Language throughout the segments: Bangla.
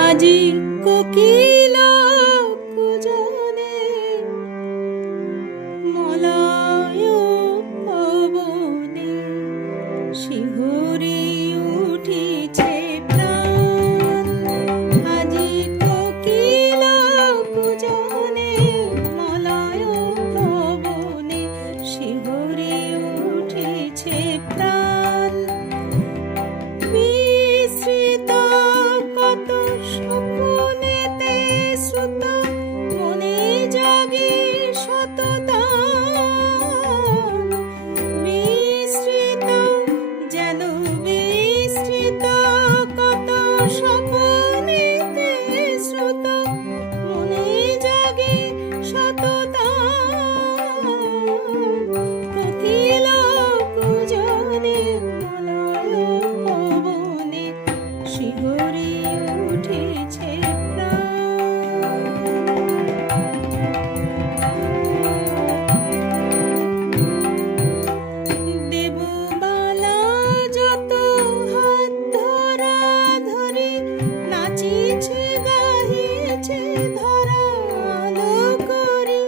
আজি কোকিল কুজনে মলয় পবনে শিহরি উঠিছে প্রাণ। আজি কোকিল কুজনে মলয় পবনে শিহরি উঠিছে প্রাণ। মিশ্রিত কত স্বপ্নেতে শ্রুত মনে জাগে শতদান। মিশ্রিত যেন বিস্মৃত কত স্বপ্নেতে শ্রুত মনে জাগে শতদান। কোকিল কুজনে মলয় পবনে শিহরি উঠেছে প্রাণ। দেবমালা যত হাত ধরা ধরি নাচিছে গাহিছে ধরা আলো করি।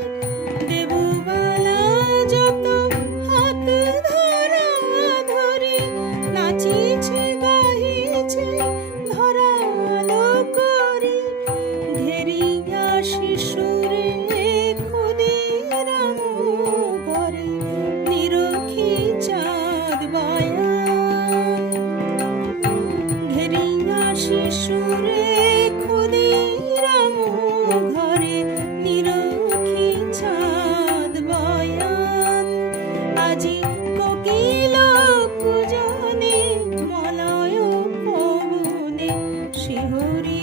দেবমালা যত হাত ধরা ধরি নাচিছে গাহিছে ধরা আলো করি। ঘেরিয়া শিশুরে ক্ষুদিরাম ঘরে নিরখি চাঁদ বায়ান। ঘেরিয়া শিশুরে ক্ষুদিরাম ঘরে নিরখি চাঁদ বায়ান। আজি কোকিল কুজনে মলয় পবনে শিহরি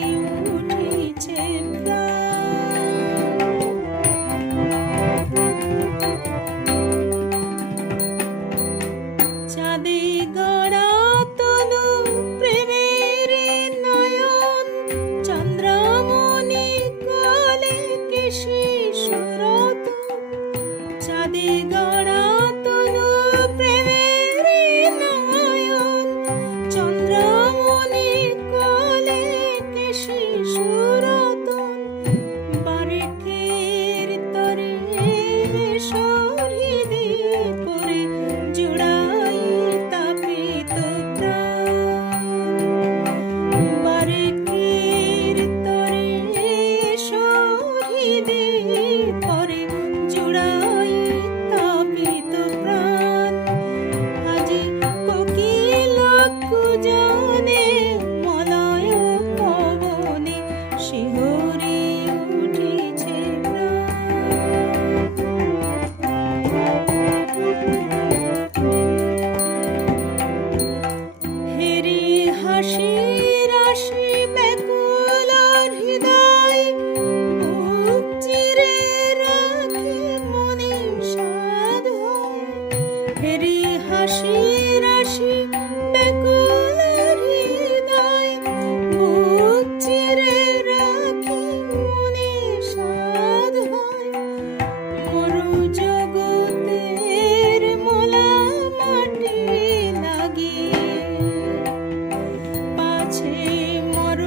উঠিছে প্রাণ। চাঁদে গড়া তনু প্রেমের নয়ন চন্দ্রমণি কোলে কেশী সুরত। চাঁদে গড়া তনু প্রেমের নয়ন চন্দ্রমণি কোলে কেশী সুরত। বারেকের তরে সরিদে পরে জুড়াই তাপিত প্রাণ। বারেকের তরে সরিদে পরে জুড়াই তাপিত প্রাণ। আজি কোকিল কুজনে মলয় পবনে শিহরি উঠিছে প্রাণ। হেরি হাসি রাশি ব্যাকুল হৃদয় বুক চিরে রাখি মনে সাধ হয়। হেরি হাসি রাশি ব্যাকুল হৃদয় বুক চিরে রাখি মনে সাধ হয়। মরু জগতের মোলা মাটি লাগিয়ে পাছে মর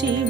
হাসি